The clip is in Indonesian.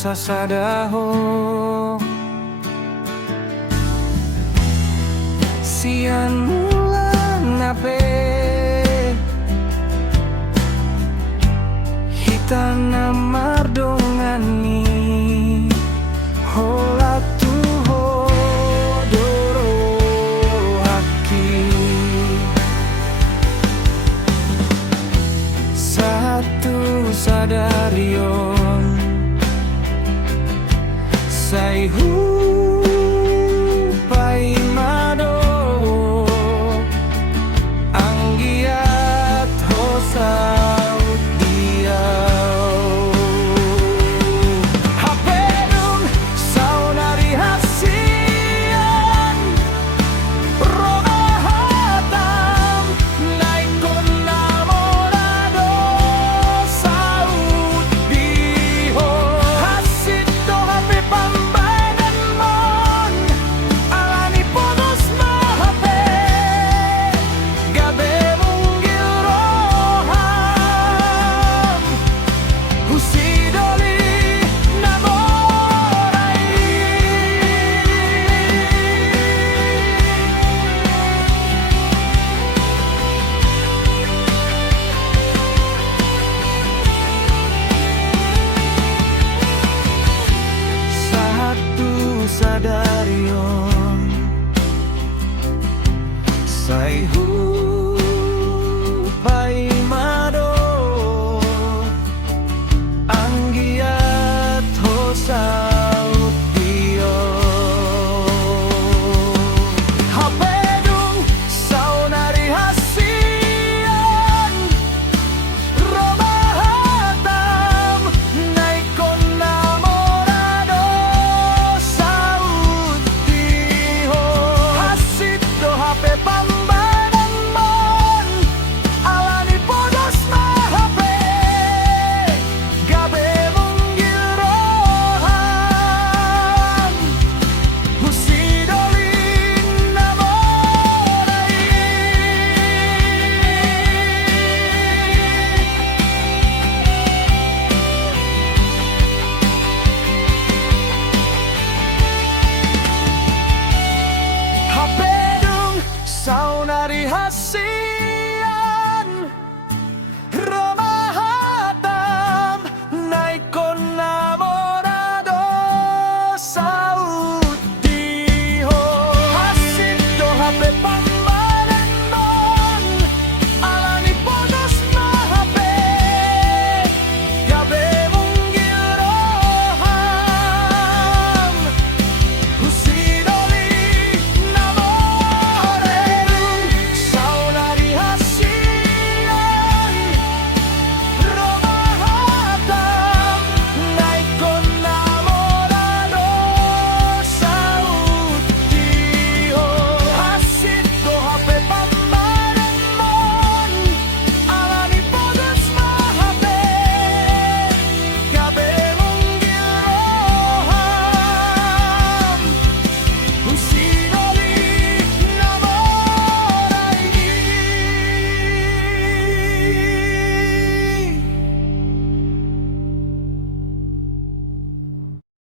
sasadaho sian mulan ape hitana mardongani hola tuho doro haki satu sadarion saihu pai mado anggiat hosau diau hapenung saunari hasian rohatam naikon namorado saud diho hasit do hape pambanan mon alani podos mahape gabe munggil roham husidoli namorai satu sadarion saihu pai mado anggiat hosau dio hapedung saunari hasian romahatam naikon namorado saud diho hasit do hape pambanan mon alani podos mahape gabe munggil roham husidolin namorai hapedung saunari hasian